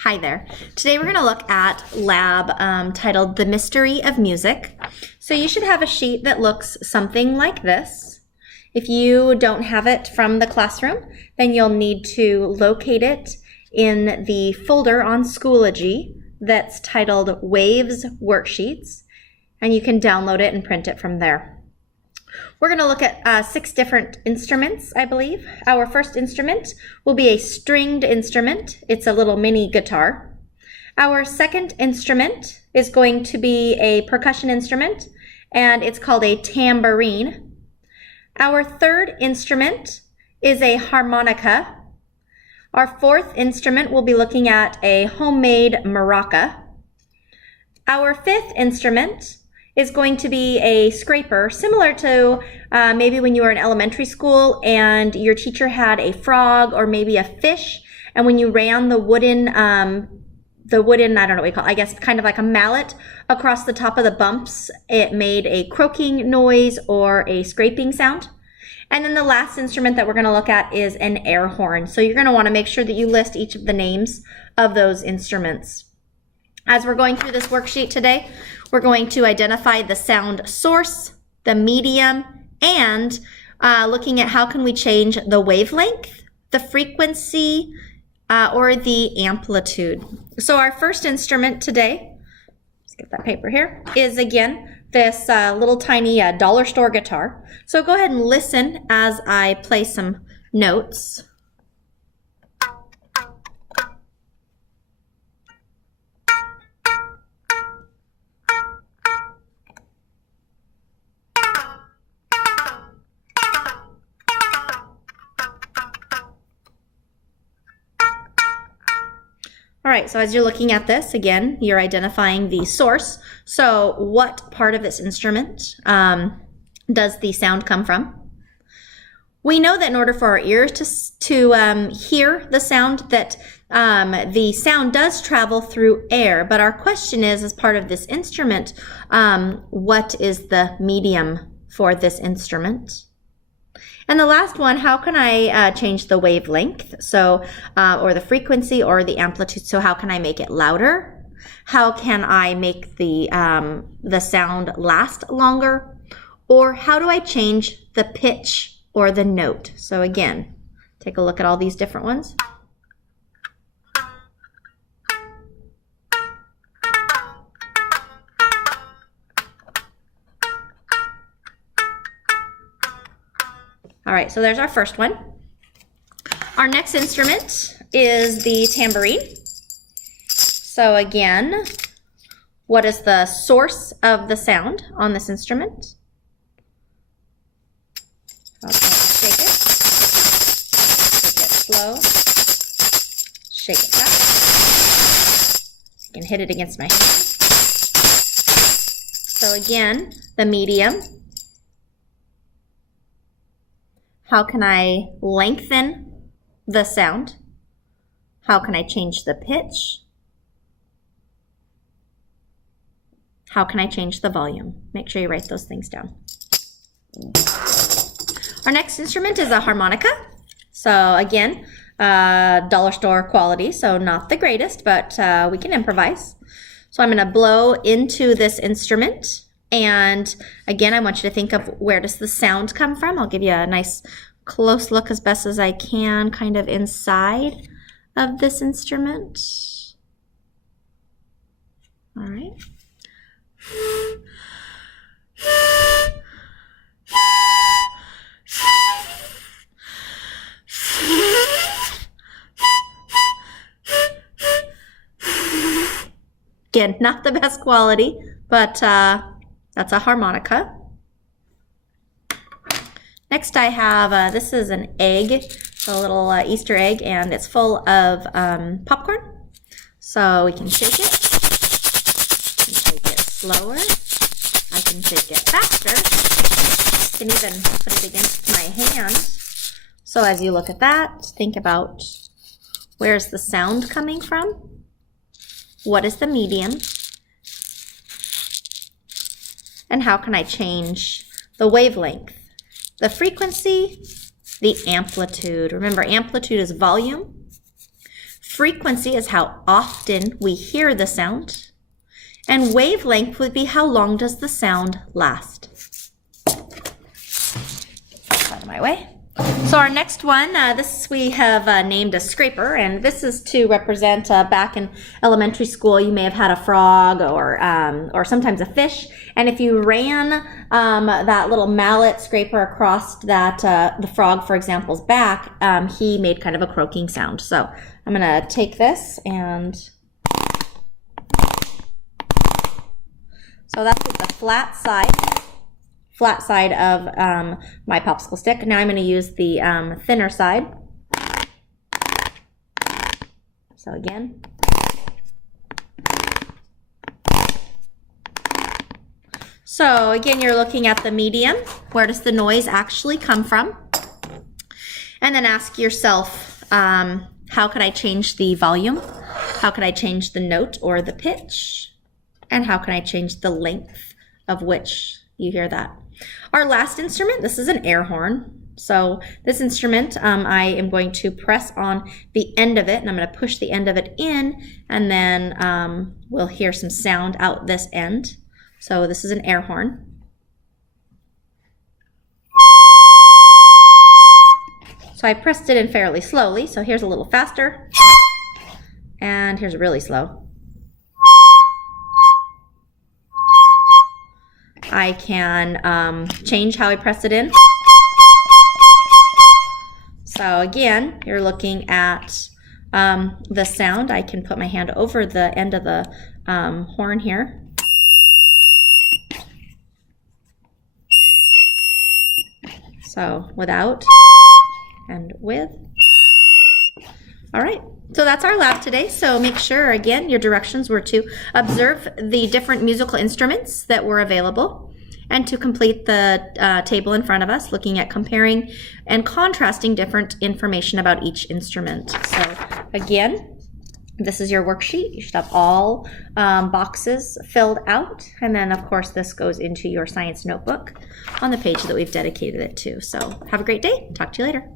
Hi there. Today we're going to look at lab titled The Mystery of Music. So you should have a sheet that looks something like this. If you don't have it from the classroom, then you'll need to locate it in the folder on Schoology that's titled Waves Worksheets, and you can download it and print it from there. We're going to look at 6 different instruments, I believe. Our first instrument will be a stringed instrument. It's a little mini guitar. Our second instrument is going to be a percussion instrument, and it's called a tambourine. Our third instrument is a harmonica. Our fourth instrument will be looking at a homemade maraca. Our fifth instrument is going to be a scraper, similar to maybe when you were in elementary school and your teacher had a frog or maybe a fish, and when you ran the wooden, I don't know what you call it, I guess kind of like a mallet across the top of the bumps, it made a croaking noise or a scraping sound. And then the last instrument that we're going to look at is an air horn. So you're going to want to make sure that you list each of the names of those instruments. As we're going through this worksheet today, we're going to identify the sound source, the medium, and looking at how can we change the wavelength, the frequency, or the amplitude. So our first instrument today, let's get that paper here, is again this little tiny dollar store guitar. So go ahead and listen as I play some notes. All right, so as you're looking at this, again, you're identifying the source. So what part of this instrument does the sound come from? We know that in order for our ears to hear the sound, that the sound does travel through air. But our question is, as part of this instrument, what is the medium for this instrument? And the last one, how can I change the wavelength? So, or the frequency or the amplitude. So how can I make it louder? How can I make the sound last longer? Or how do I change the pitch or the note? So again, take a look at all these different ones. All right, so there's our first one. Our next instrument is the tambourine. So again, what is the source of the sound on this instrument? Okay, shake it. Shake it slow. Shake it fast. You can hit it against my hand. So again, the medium. How can I lengthen the sound? How can I change the pitch? How can I change the volume? Make sure you write those things down. Our next instrument is a harmonica. So again, dollar store quality, so not the greatest, but we can improvise. So I'm going to blow into this instrument. And again, I want you to think of where does the sound come from. I'll give you a nice close look as best as I can, kind of inside of this instrument. All right. Again, not the best quality, but that's a harmonica. Next I have, this is an egg, a little Easter egg, and it's full of popcorn. So we can shake it. I can shake it slower. I can shake it faster. I can even put it against my hand. So as you look at that, think about where's the sound coming from? What is the medium? And how can I change the wavelength, the frequency, the amplitude? Remember, amplitude is volume. Frequency is how often we hear the sound. And wavelength would be how long does the sound last. Out of my way. So our next one, this we have named a scraper, and this is to represent back in elementary school you may have had a frog or sometimes a fish, and if you ran that little mallet scraper across that the frog, for example's back, he made kind of a croaking sound. So I'm gonna take this and so that's with the flat side of my popsicle stick. Now I'm going to use the thinner side. So again. So again, you're looking at the medium. Where does the noise actually come from? And then ask yourself, how could I change the volume? How could I change the note or the pitch? And how can I change the length of which you hear that? Our last instrument, this is an air horn. So this instrument, I am going to press on the end of it, and I'm going to push the end of it in, and then we'll hear some sound out this end. So this is an air horn. So I pressed it in fairly slowly, so here's a little faster, and here's really slow. I can change how I press it in. So again, you're looking at the sound. I can put my hand over the end of the horn here. So without and with. All right. So that's our lab today. So make sure, again, your directions were to observe the different musical instruments that were available and to complete the table in front of us, looking at comparing and contrasting different information about each instrument. So again, this is your worksheet. You should have all boxes filled out. And then, of course, this goes into your science notebook on the page that we've dedicated it to. So have a great day. Talk to you later.